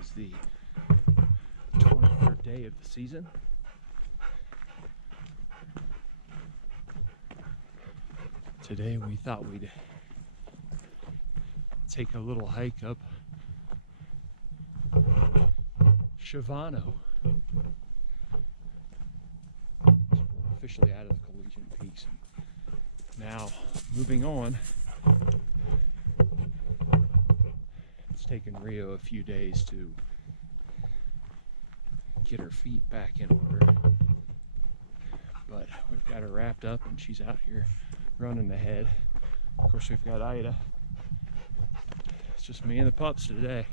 is the 23rd day of the season. Today we thought we'd take a little hike up Shavano. So we're officially out of the Collegiate Peaks. Now, moving on, it's taken Rio a few days to get her feet back in order, but we've got her wrapped up and she's out here running ahead. Of course, we've got Ida. It's just me and the pups today.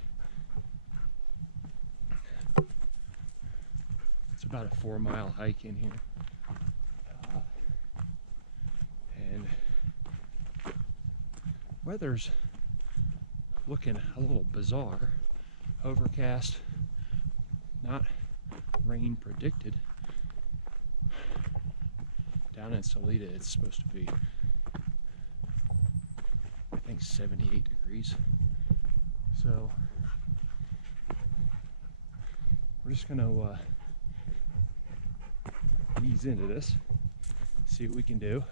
It's about a 4-mile hike in here. And weather's looking a little bizarre. Overcast, not rain predicted. Down in Salida, it's supposed to be, I think, 78 degrees. So we're just gonna ease into this, see what we can do.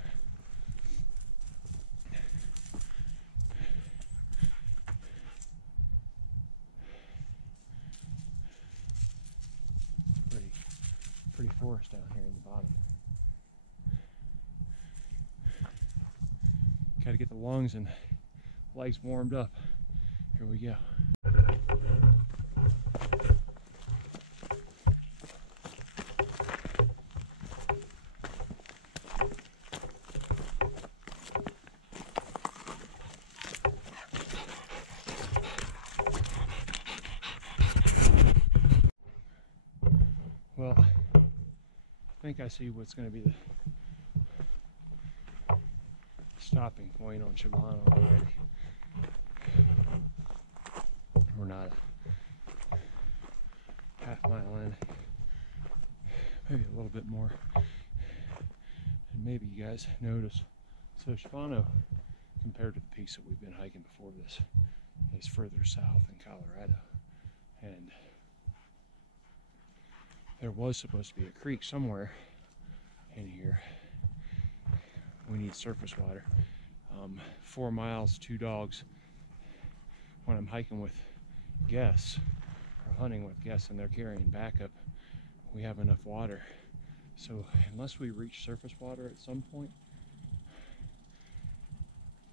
Pretty forest down here in the bottom. Got to get the lungs and legs warmed up. Here we go. Well, I think I see what's going to be the stopping point on Shavano already. We're not a half-mile in, maybe a little bit more. And maybe you guys notice, so Shavano, compared to the peaks that we've been hiking before this, is further south in Colorado. And there was supposed to be a creek somewhere in here. We need surface water. 4 miles, 2 dogs. When I'm hiking with guests or hunting with guests and they're carrying backup, we have enough water. So unless we reach surface water at some point,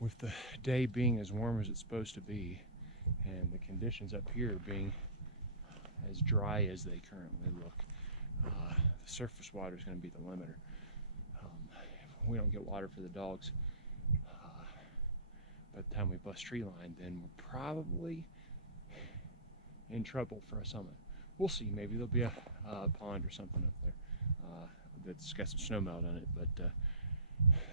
with the day being as warm as it's supposed to be and the conditions up here being as dry as they currently look, the surface water is going to be the limiter. If we don't get water for the dogs by the time we bust tree line, then we're probably in trouble for a summit. We'll see. Maybe there'll be a pond or something up there that's got some snow melt on it, but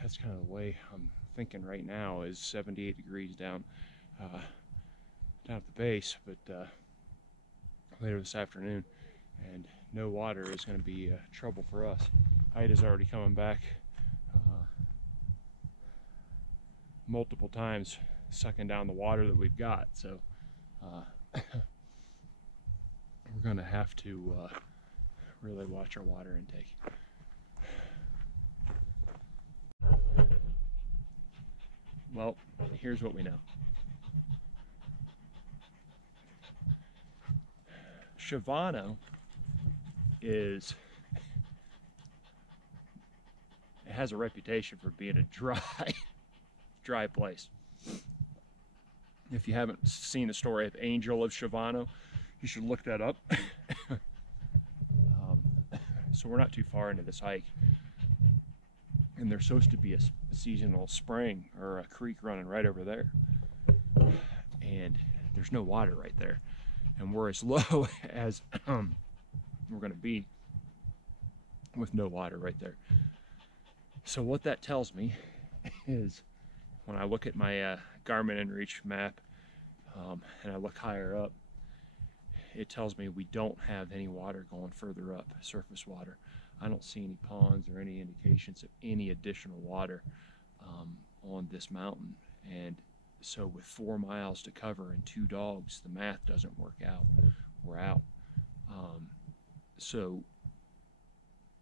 that's kind of the way I'm thinking right now, is 78 degrees down at the base, but later this afternoon, and no water is going to be trouble for us. Ida's already coming back multiple times, sucking down the water that we've got, so we're going to have to really watch our water intake. Well, here's what we know. Shavano it has a reputation for being a dry place. If you haven't seen the story of Angel of Shavano, you should look that up. So we're not too far into this hike, and there's supposed to be a seasonal spring or a creek running right over there, and there's no water right there, and we're as low as we're going to be with no water right there. So what that tells me is, when I look at my Garmin InReach map and I look higher up, it tells me we don't have any water going further up, surface water. I don't see any ponds or any indications of any additional water on this mountain. And so with 4 miles to cover and 2 dogs, the math doesn't work out. we're out. So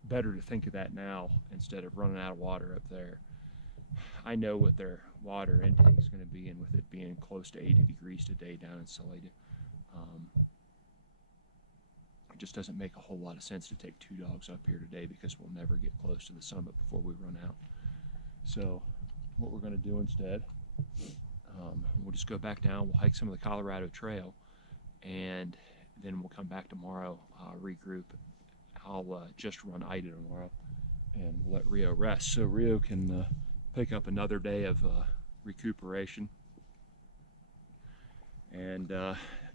better to think of that now instead of running out of water up there. I know what their water intake is going to be, and with it being close to 80 degrees today down in Salida, it just doesn't make a whole lot of sense to take 2 dogs up here today, because we'll never get close to the summit before we run out. So what we're going to do instead, we'll just go back down, we'll hike some of the Colorado Trail, and then we'll come back tomorrow, regroup. I'll just run Ida tomorrow, and we'll let Rio rest so Rio can pick up another day of recuperation, and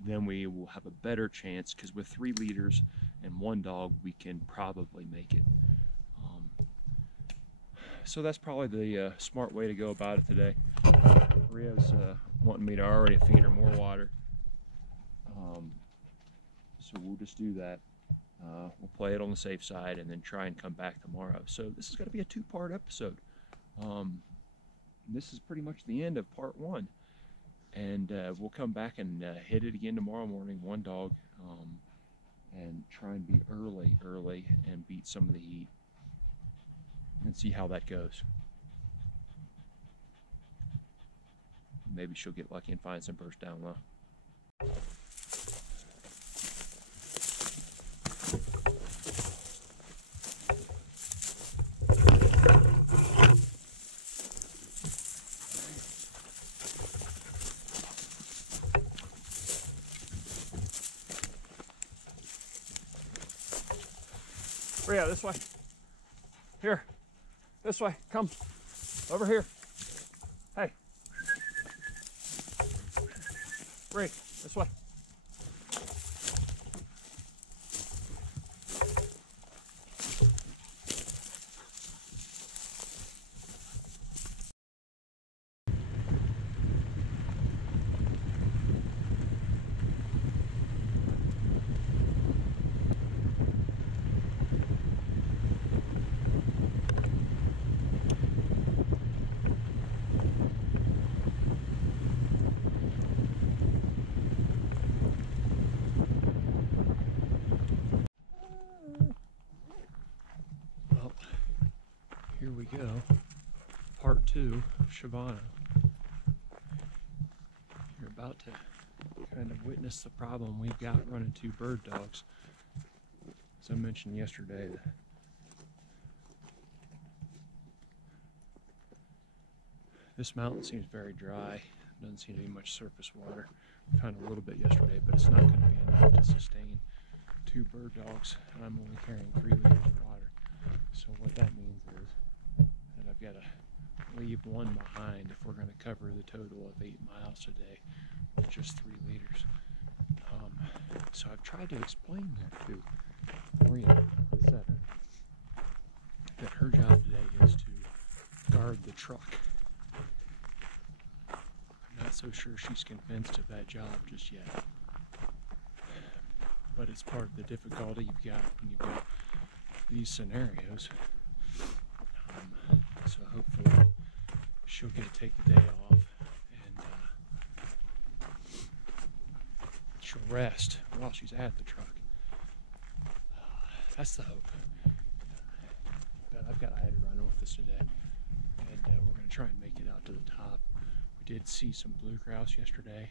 then we will have a better chance, because with 3 leaders and 1 dog we can probably make it. So that's probably the smart way to go about it today. Rio's wanting me to already feed her more water, so we'll just do that. We'll play it on the safe side and then try and come back tomorrow. So this is going to be a 2-part episode. This is pretty much the end of part 1, and we'll come back and hit it again tomorrow morning, 1 dog, and try and be early and beat some of the heat and see how that goes. Maybe she'll get lucky and find some burst down low. Rio, this way. Here. This way. Come. Over here. Hey. Ray, this way. Here we go, part 2 of Shavano. You're about to kind of witness the problem we've got running 2 bird dogs. As I mentioned yesterday, this mountain seems very dry. Doesn't seem to be much surface water. We found a little bit yesterday, but it's not going to be enough to sustain 2 bird dogs, and I'm only carrying 3 liters of water. So what that means is that I've got to leave 1 behind if we're going to cover the total of 8 miles today with just 3 liters. So I've tried to explain that to Maria, the setter, that her job today is to guard the truck. I'm not so sure she's convinced of that job just yet, but it's part of the difficulty you've got when you've got these scenarios. So hopefully she'll get to take the day off, and she'll rest while she's at the truck. That's the hope. But I've got Ida running with us today, and we're going to try and make it out to the top. We did see some blue grouse yesterday.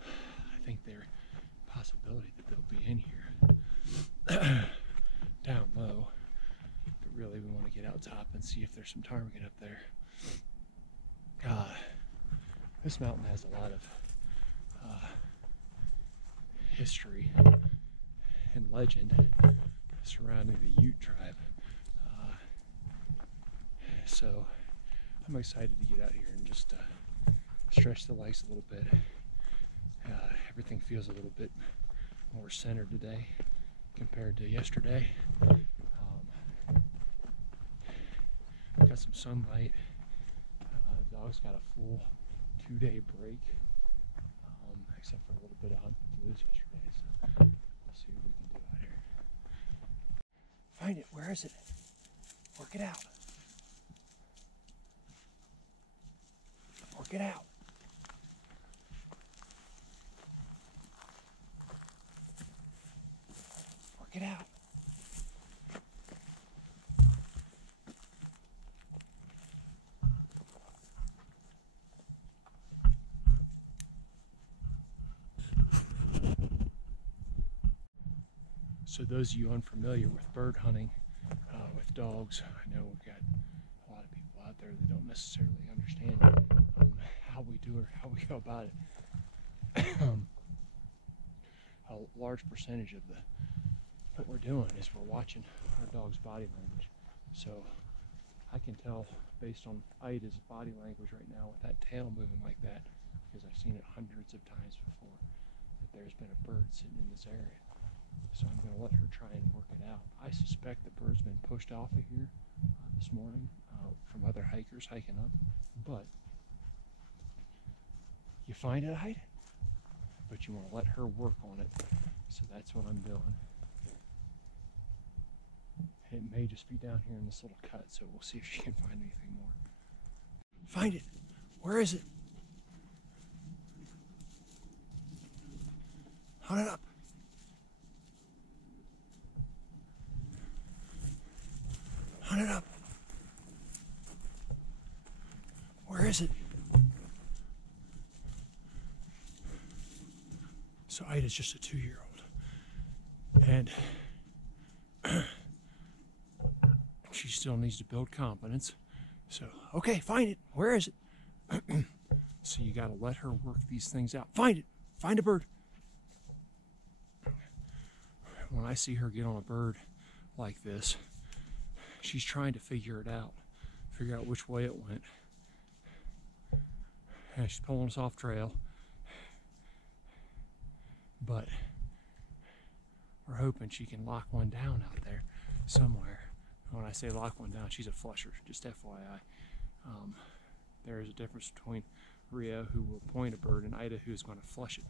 I think there's a possibility that they'll be in here down low, but really we want to get out top and see if there's some ptarmigan up there. This mountain has a lot of history and legend surrounding the Ute tribe, so I'm excited to get out here and just stretch the legs a little bit. Everything feels a little bit more centered today compared to yesterday. Got some sunlight. The dog's got a full 2-day break, except for a little bit of hunting blues yesterday. So we'll see what we can do out here. Find it. Where is it? Work it out. Work it out. it out. So those of you unfamiliar with bird hunting with dogs, I know we've got a lot of people out there that don't necessarily understand how we do or how we go about it. A large percentage of what we're doing is we're watching our dog's body language. So I can tell based on Ida's body language right now with that tail moving like that, because I've seen it hundreds of times before, that there's been a bird sitting in this area. So I'm going to let her try and work it out. I suspect the bird's been pushed off of here this morning from other hikers hiking up, but you find it, hide it, but you want to let her work on it. So that's what I'm doing. It may just be down here in this little cut, so we'll see if she can find anything more. Find it! Where is it? Hunt it up! Hunt it up! Where is it? So Ida's just a 2-year-old, and she still needs to build confidence. So, okay, find it. Where is it? So you got to let her work these things out. Find it. Find a bird. When I see her get on a bird like this, she's trying to figure it out, figure out which way it went. And she's pulling us off trail. But we're hoping she can lock one down out there somewhere. When I say lock one down, she's a flusher, just FYI. There is a difference between Rio, who will point a bird, and Ida, who is going to flush it.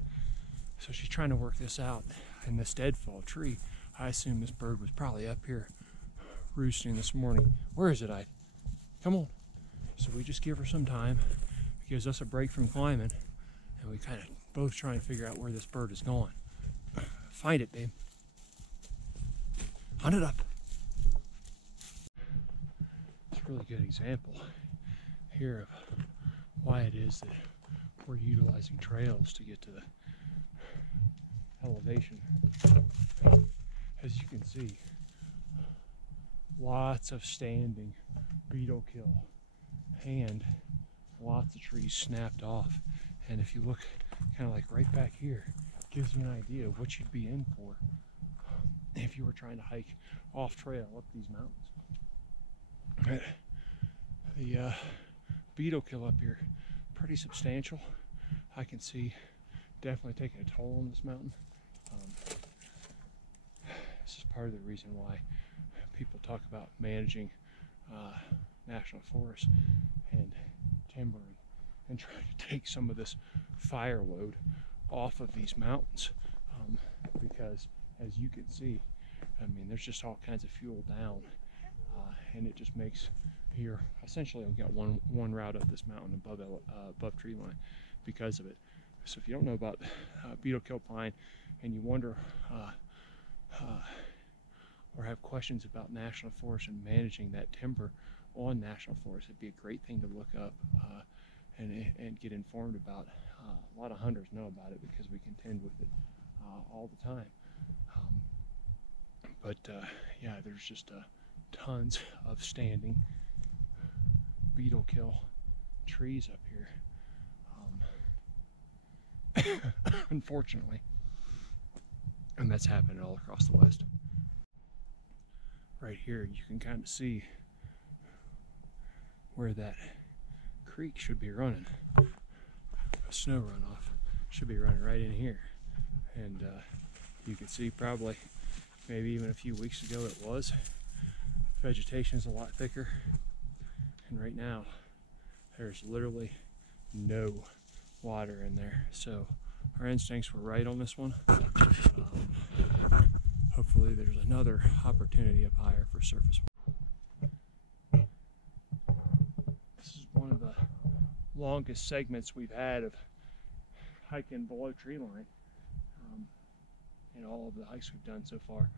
So she's trying to work this out in this deadfall tree. I assume this bird was probably up here roosting this morning. Where is it, Ida? Come on. So we just give her some time. It gives us a break from climbing, and we kind of both try and figure out where this bird is going. Find it, babe. Hunt it up. It's a really good example here of why it is that we're utilizing trails to get to the elevation. As you can see, lots of standing beetle kill and lots of trees snapped off. And if you look kind of like right back here, it gives you an idea of what you'd be in for if you were trying to hike off trail up these mountains. The beetle kill up here, pretty substantial. I can see definitely taking a toll on this mountain. This is part of the reason why people talk about managing national forests and timbering and trying to take some of this fire load off of these mountains, because as you can see, I mean, there's just all kinds of fuel down, and it just makes here essentially we got one route up this mountain above tree line because of it. So if you don't know about beetle kill pine and you wonder or have questions about national forest and managing that timber on national forest, it'd be a great thing to look up and get informed about. A lot of hunters know about it because we contend with it all the time. Yeah, there's just tons of standing beetle kill trees up here, unfortunately, and that's happening all across the West. Right here you can kind of see where that creek should be running. A snow runoff should be running right in here, and you can see probably maybe even a few weeks ago it was. Vegetation is a lot thicker, and right now there's literally no water in there. So our instincts were right on this one. Hopefully there's another opportunity up higher for surface water. This is one of the longest segments we've had of hiking below tree line in all of the hikes we've done so far.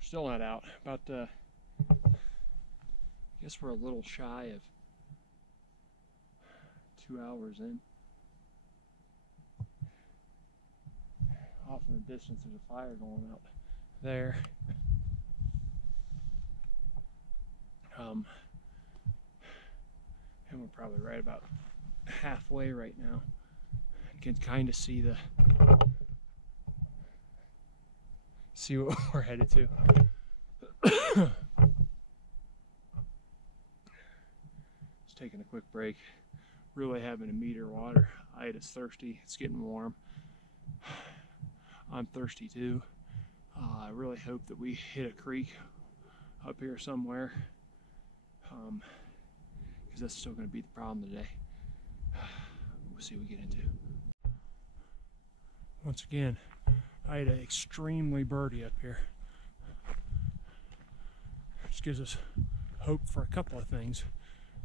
Still not out. About, I guess we're a little shy of 2 hours in. Off in the distance, there's a fire going out there. And we're probably right about halfway right now. You can kind of see what we're headed to. Just taking a quick break. Really having to meter water. Ida's thirsty. It's getting warm. I'm thirsty too. I really hope that we hit a creek up here somewhere, because that's still going to be the problem today. We'll see what we get into. Once again, Ida extremely birdy up here. Just gives us hope for a couple of things.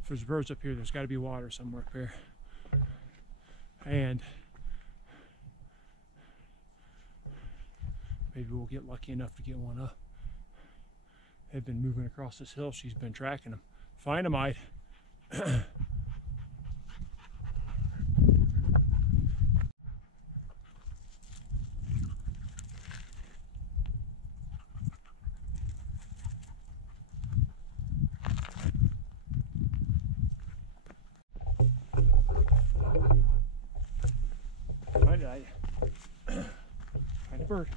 If there's birds up here, there's got to be water somewhere up here. And maybe we'll get lucky enough to get one up. They've been moving across this hill. She's been tracking them. Find them, Ida. Find it, Ida. Find a bird.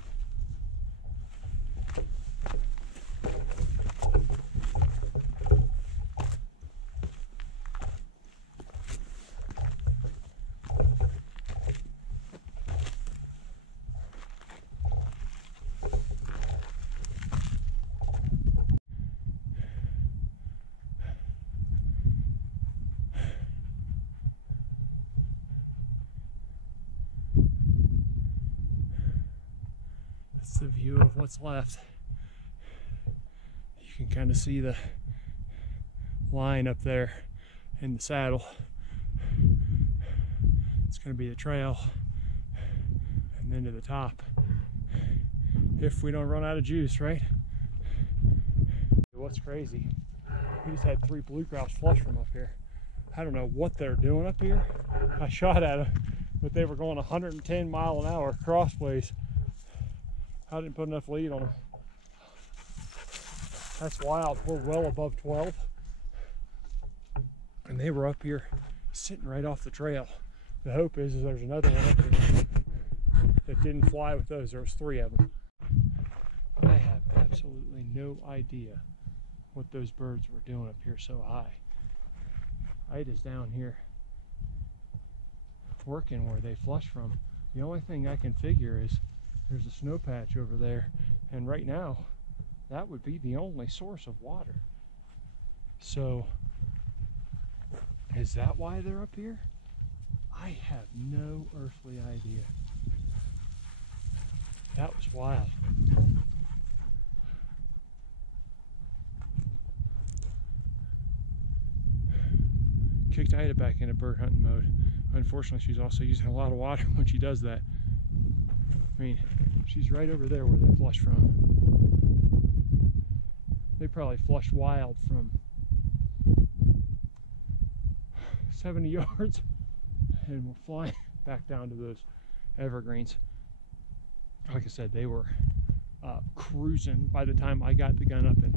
The view of what's left. You can kind of see the line up there in the saddle. It's going to be the trail and then to the top, if we don't run out of juice, right? What's crazy, we just had 3 blue grouse flush from up here. I don't know what they're doing up here. I shot at them, but they were going 110 mile an hour crossways. I didn't put enough lead on them. That's wild. We're well above 12. And they were up here sitting right off the trail. The hope is there's another one up here that didn't fly with those. There was 3 of them. I have absolutely no idea what those birds were doing up here so high. Ida's down here working where they flush from. The only thing I can figure is there's a snow patch over there, and right now that would be the only source of water. So is that why they're up here? I have no earthly idea. That was wild. Kicked Ida back into bird hunting mode. Unfortunately, she's also using a lot of water when she does that. I mean, she's right over there where they flushed from. They probably flushed wild from 70 yards and we're flying back down to those evergreens. Like I said, they were cruising by the time I got the gun up and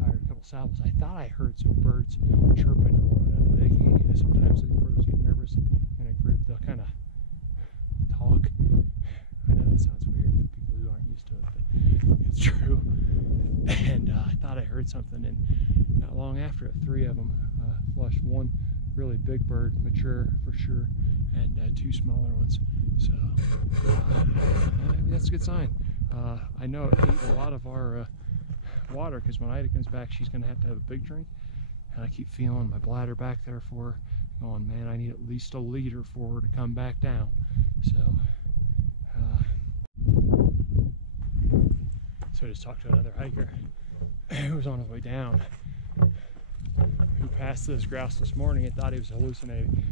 fired a couple salvos. I thought I heard some birds chirping to one another. Sometimes these birds get nervous in a group. They'll kind of talk. I know that sounds weird for people who aren't used to it, but it's true. And I thought I heard something, and not long after it, 3 of them flushed. 1 really big bird, mature for sure, and 2 smaller ones. So that's a good sign. I know it ate a lot of our water, because when Ida comes back, she's going to have a big drink. And I keep feeling my bladder back there for her, going, man, I need at least a liter for her to come back down. So I just talked to another hiker who was on his way down, who passed this grouse this morning and thought he was hallucinating.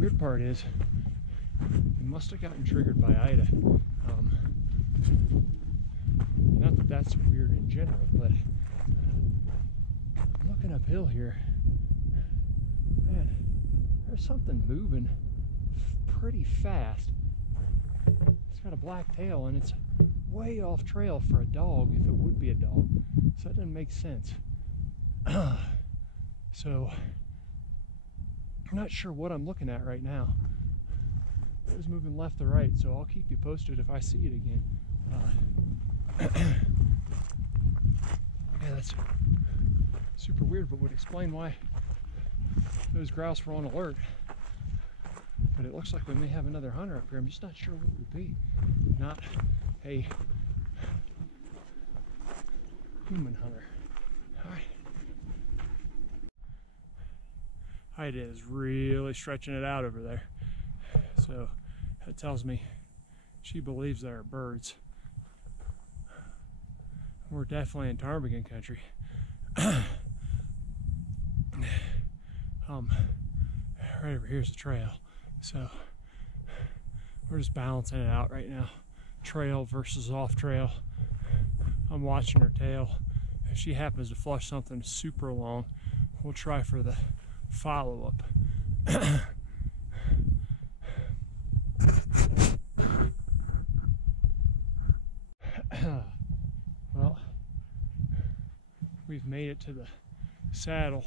Weird part is, it must have gotten triggered by Ida. Not that that's weird in general, but looking uphill here, man, there's something moving pretty fast. It's got a black tail and it's way off trail for a dog, if it would be a dog. So that doesn't make sense. So I'm not sure what I'm looking at right now. It was moving left to right, so I'll keep you posted if I see it again. Yeah, that's super weird, but would explain why those grouse were on alert. But it looks like we may have another hunter up here. I'm just not sure what it would be. Not a human hunter. All right. Ida is really stretching it out over there. So that tells me she believes there are birds. We're definitely in ptarmigan country. Right over here's the trail. So we're just balancing it out right now. Trail versus off trail. I'm watching her tail. If she happens to flush something super long, we'll try for the follow-up. Well, we've made it to the saddle.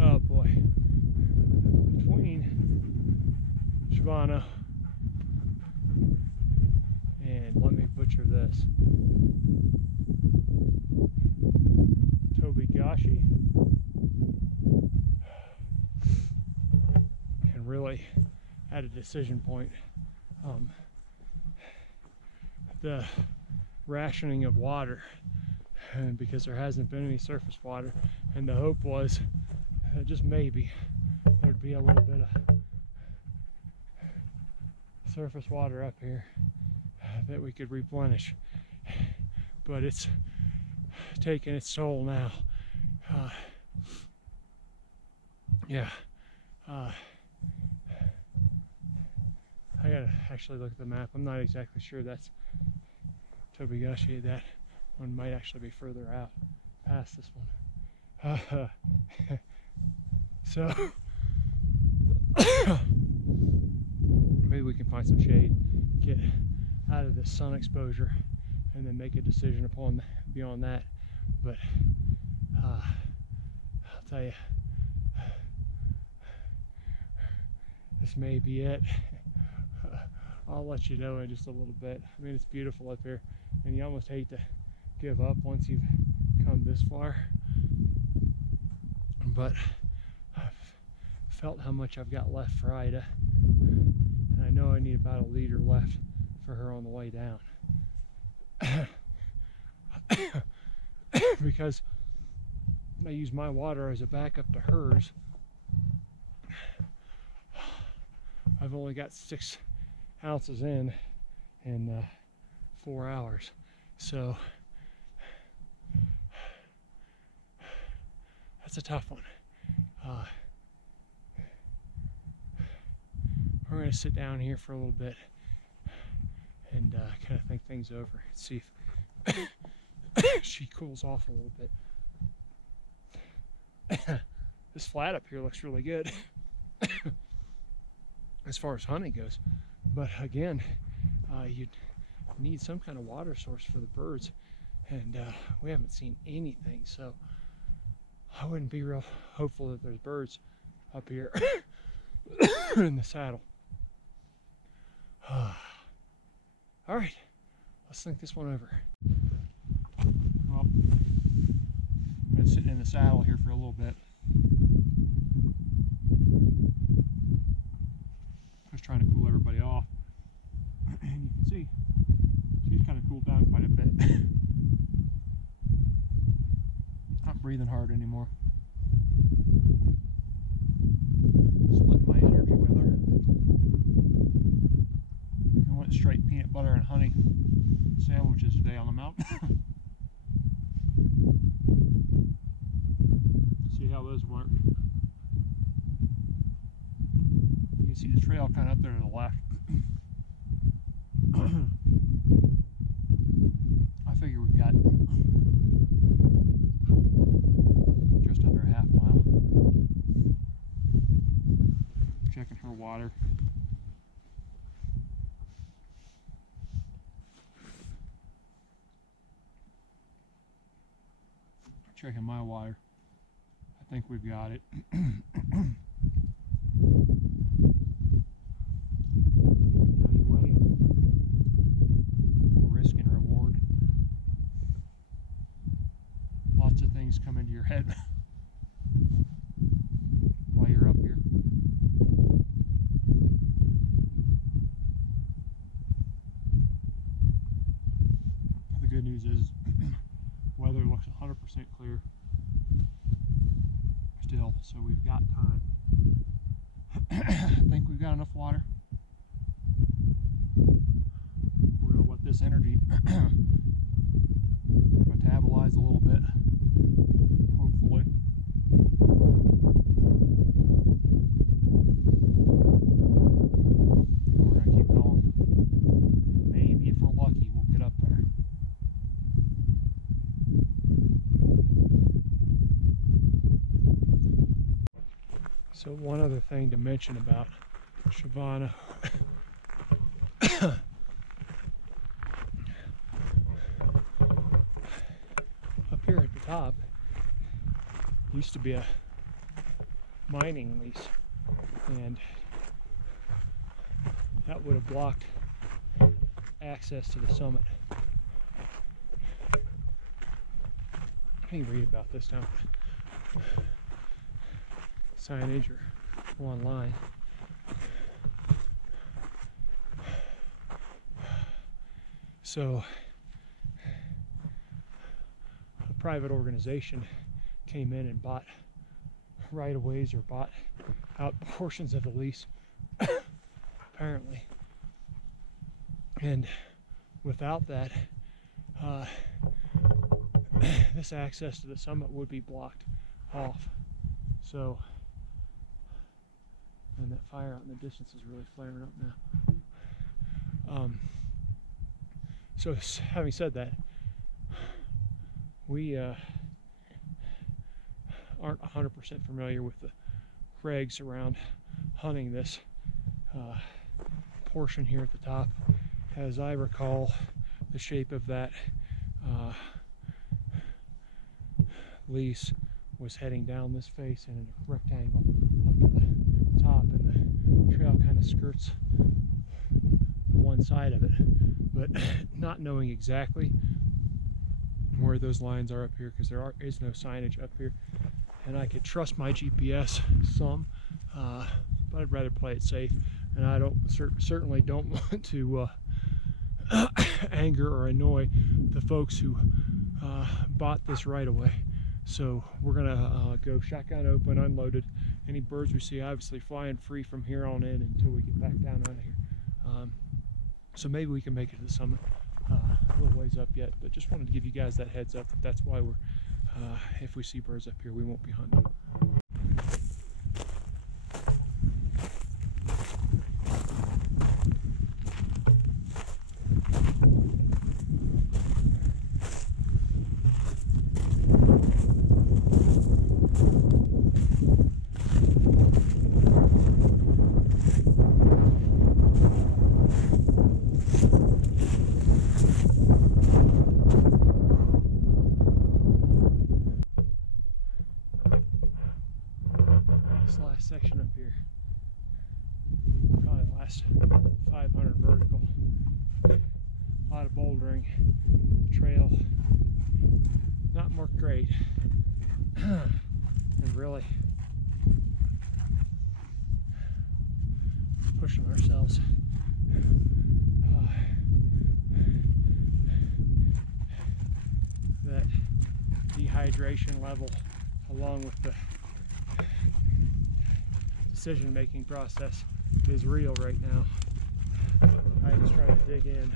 Oh boy. Between Shavano and, let me butcher this, Tobigashi, and really at a decision point. The rationing of water, and because there hasn't been any surface water, and the hope was just maybe there'd be a little bit of surface water up here that we could replenish, but it's taking its toll now. Yeah, I gotta actually look at the map. I'm not exactly sure that's Tobigashi. That one might actually be further out past this one. So maybe we can find some shade, get out of this sun exposure, and then make a decision upon beyond that. But I'll tell you, this may be it. I'll let you know in just a little bit. I mean, it's beautiful up here, and you almost hate to give up once you've come this far. But I've felt how much I've got left for Ida, and I know I need about 1 liter left for her on the way down. Because I use my water as a backup to hers. I've only got 6 ounces in 4 hours, so that's a tough one. We're going to sit down here for a little bit and kind of think things over and see if she cools off a little bit. This flat up here looks really good as far as hunting goes, but again, you need some kind of water source for the birds, and we haven't seen anything, so I wouldn't be real hopeful that there's birds up here in the saddle. All right, let's think this one over. Well, I'm going to sit in the saddle here for a little bit. Just trying to cool everybody off. And you can see she's kind of cooled down quite a bit. Not breathing hard anymore. Split my energy with her. I went straight peanut butter and honey sandwiches today on the mountain. the trail kind of up there to the left. I figure we've got just under a half mile. Checking her water. Checking my water. I think we've got it. Anyway, risk and reward. Lots of things come into your head while you're up here. The good news is weather looks 100% clear still, so we've got time. I think we've got enough water. We're going to let this energy metabolize a little bit, hopefully. And we're going to keep going. Maybe if we're lucky, we'll get up there. So one other thing to mention about Shavano. Up here at the top used to be a mining lease, and that would have blocked access to the summit. I can read about this down signage or online. So a private organization came in and bought right-of-ways or bought out portions of the lease apparently, and without that this access to the summit would be blocked off. So, and that fire out in the distance is really flaring up now. So having said that, we aren't 100% familiar with the regs around hunting this portion here at the top. As I recall, the shape of that lease was heading down this face in a rectangle up to the top, and the trail kind of skirts one side of it, but not knowing exactly where those lines are up here, because there is no signage up here, and I could trust my GPS some, but I'd rather play it safe, and I certainly don't want to anger or annoy the folks who bought this right away. So we're gonna go shotgun open, unloaded. Any birds we see obviously flying free from here on in until we get back down out of here. So maybe we can make it to the summit. A little ways up yet, but just wanted to give you guys that heads up. That's why we're, if we see birds up here, we won't be hunting. This last section up here, probably the last 500 vertical. A lot of bouldering, trail not more great, and really pushing ourselves. That dehydration level, along with the decision-making process, is real right now. I just try to dig in.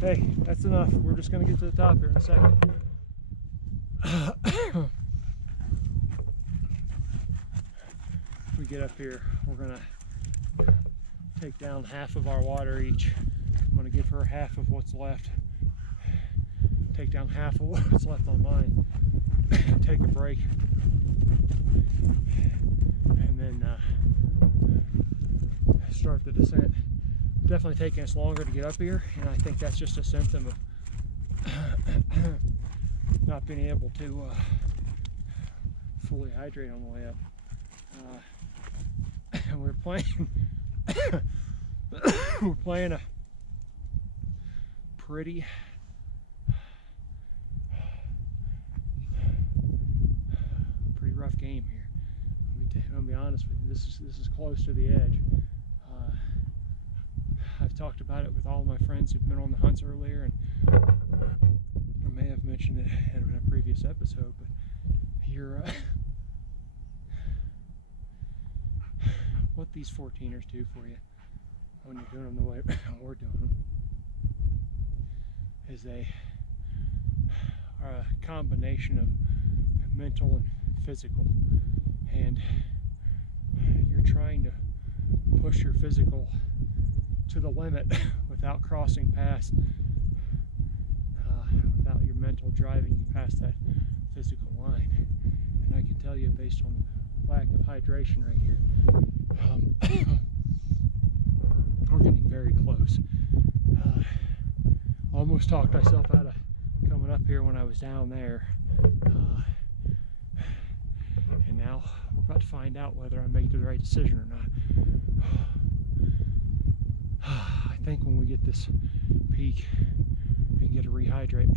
Hey, that's enough. We're just going to get to the top here in a second. If we get up here, we're going to take down half of our water each. I'm going to give her half of what's left. Take down half of what's left on mine. Take a break. And then start the descent. Definitely taking us longer to get up here, and I think that's just a symptom of not being able to fully hydrate on the way up. And we're playing we're playing a pretty rough game here. I'll be honest with you, this is close to the edge. I've talked about it with all my friends who've been on the hunts earlier, and I may have mentioned it in a previous episode, but you're what these 14ers do for you when you're doing them the way we're doing them is they are a combination of mental and physical, and you're trying to push your physical to the limit without crossing past, without your mental driving you past that physical line. And I can tell you, based on the lack of hydration right here, we're getting very close. Almost talked myself out of coming up here when I was down there. And now we're about to find out whether I made the right decision or not. I think when we get this peak and get to rehydrate,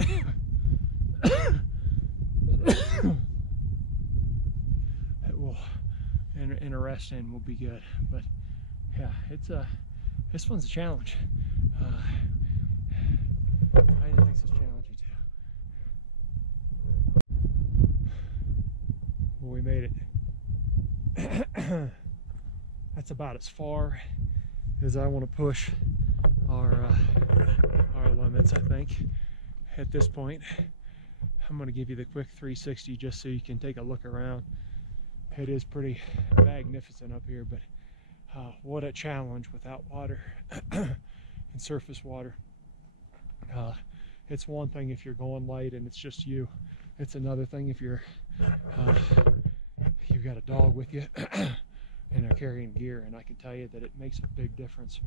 it will, and a rest in will be good. But yeah, this one's a challenge. I think it's challenging too. Well, we made it. That's about as far as I want to push our limits, I think. At this point, I'm going to give you the quick 360 just so you can take a look around. It is pretty magnificent up here, but what a challenge without water and surface water. It's one thing if you're going light and it's just you. It's another thing if you've got a dog with you and they're carrying gear, and I can tell you that it makes a big difference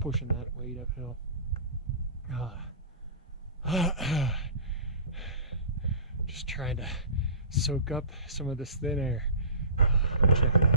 pushing that weight uphill. Just trying to soak up some of this thin air. Check it out.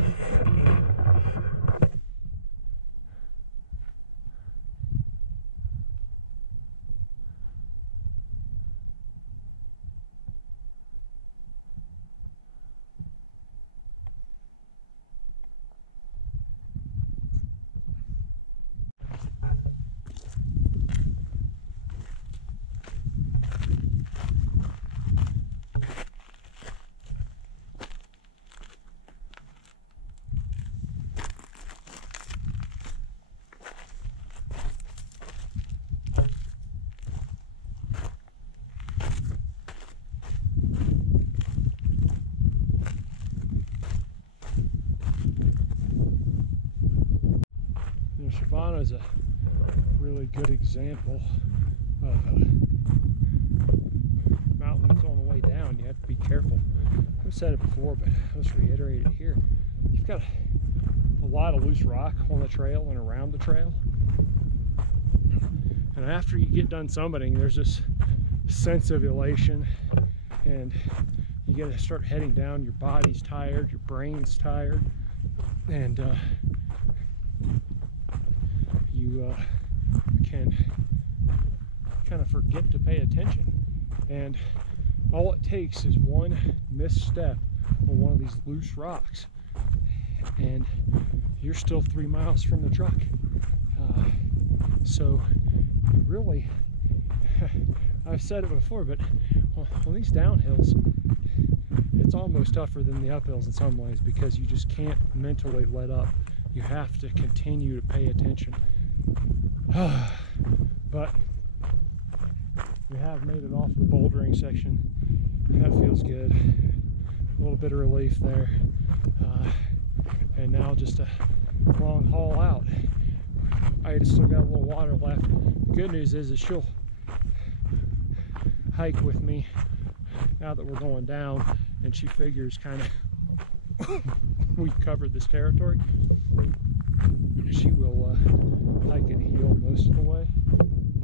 Shavano is a really good example of a mountain that's on the way down. You have to be careful. I've said it before, but let's reiterate it here. You've got a lot of loose rock on the trail and around the trail. And after you get done summiting, there's this sense of elation, and you got to start heading down. Your body's tired, your brain's tired, and you can kind of forget to pay attention, and all it takes is one misstep on one of these loose rocks and you're still 3 miles from the truck. So you really, I've said it before, but on these downhills it's almost tougher than the uphills in some ways, because you just can't mentally let up. You have to continue to pay attention. But we have made it off the bouldering section. That feels good. A little bit of relief there. And now just a long haul out. Ida's still got a little water left. The good news is she'll hike with me now that we're going down, and she figures kind of we've covered this territory. She will hike and heel most of the way,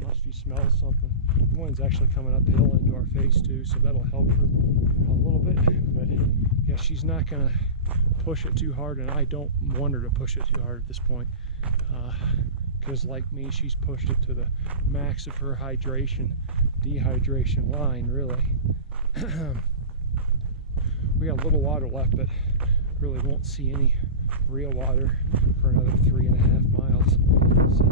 unless she smells something. The wind's actually coming uphill into our face too, so that'll help her a little bit. But yeah, she's not gonna push it too hard, and I don't want her to push it too hard at this point, because like me, she's pushed it to the max of her dehydration line, really. We got a little water left, but really won't see any real water for another 3.5 miles. So,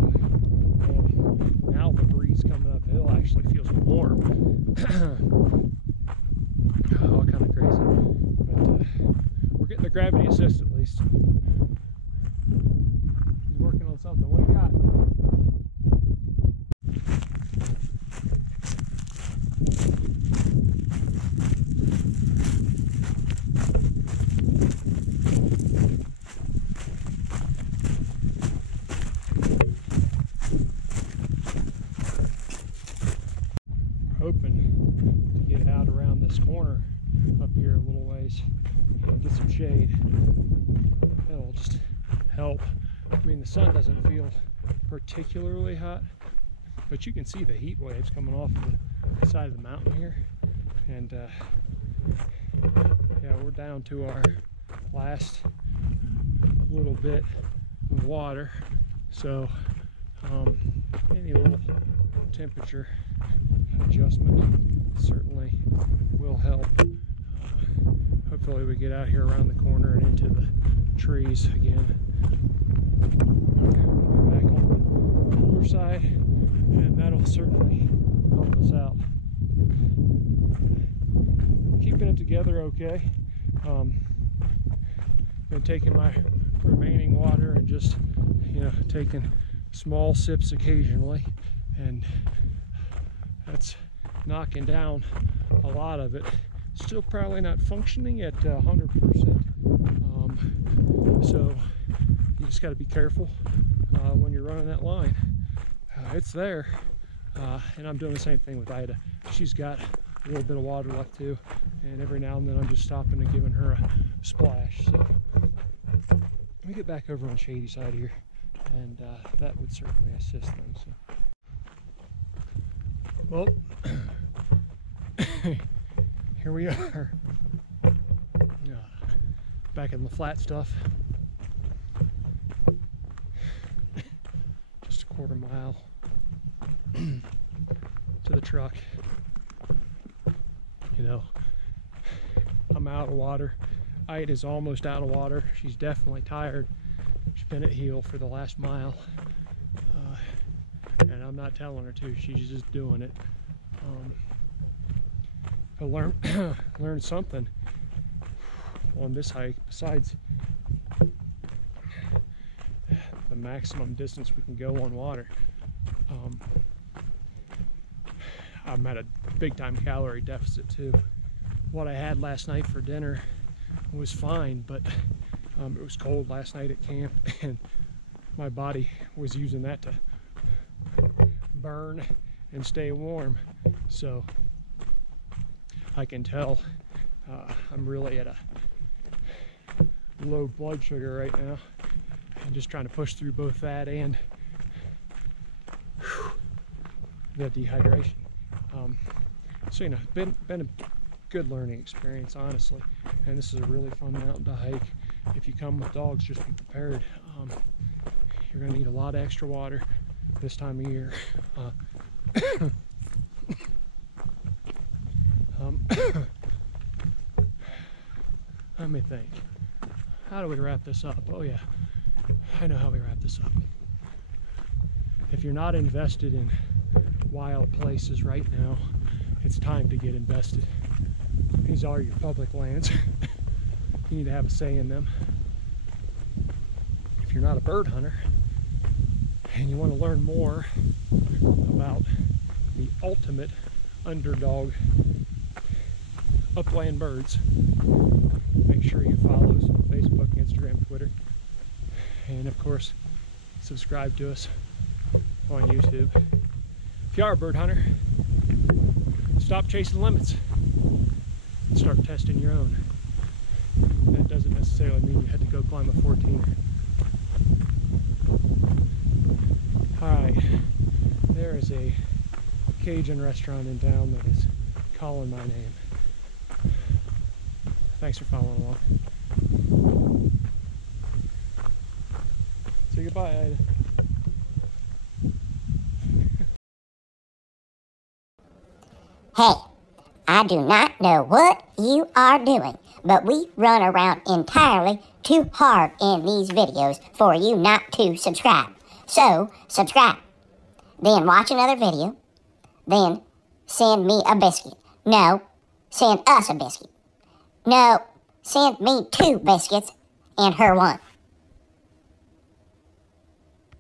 and now the breeze coming uphill actually feels warm. All kind of crazy, but we're getting the gravity assist at least. He's working on something. What do you got? Hoping to get out around this corner up here a little ways and get some shade. It'll just help. I mean, the sun doesn't feel particularly hot, but you can see the heat waves coming off the side of the mountain here. And yeah, we're down to our last little bit of water, so any little temperature adjustment certainly will help. Hopefully we get out here around the corner and into the trees again. We'll be back on the cooler side, and that'll certainly help us out. Keeping it together okay. Been taking my remaining water and just, you know, taking small sips occasionally, and that's knocking down a lot of it. Still probably not functioning at 100%. So you just got to be careful when you're running that line. It's there, and I'm doing the same thing with Ida. She's got a little bit of water left too, and every now and then I'm just stopping and giving her a splash. So let me get back over on shady side here, and that would certainly assist them. So. Well, here we are, back in the flat stuff. Just a quarter mile to the truck. You know, I'm out of water. Ida's almost out of water. She's definitely tired. She's been at heel for the last mile. And I'm not telling her to, she's just doing it. I learned something on this hike besides the maximum distance we can go on water. I'm at a big time calorie deficit too. What I had last night for dinner was fine, but it was cold last night at camp, and my body was using that to burn and stay warm. So I can tell I'm really at a low blood sugar right now, and just trying to push through both that and the dehydration. So you know, been a good learning experience, honestly, and this is a really fun mountain to hike. If you come with dogs, just be prepared. You're going to need a lot of extra water this time of year. Let me think. How do we wrap this up? Oh yeah, I know how we wrap this up. If you're not invested in wild places right now, it's time to get invested. These are your public lands. You need to have a say in them. If you're not a bird hunter and you want to learn more about the ultimate underdog upland birds, make sure you follow us on Facebook, Instagram, Twitter, and of course subscribe to us on YouTube. If you are a bird hunter, stop chasing limits and start testing your own. That doesn't necessarily mean you had to go climb a 14er. Alright, there is a Cajun restaurant in town that is calling my name. Thanks for following along. Say goodbye, Ida. Hey, I do not know what you are doing, but we run around entirely too hard in these videos for you not to subscribe. So, subscribe. Then watch another video. Then send me a biscuit. No, send us a biscuit. No, send me 2 biscuits and her 1.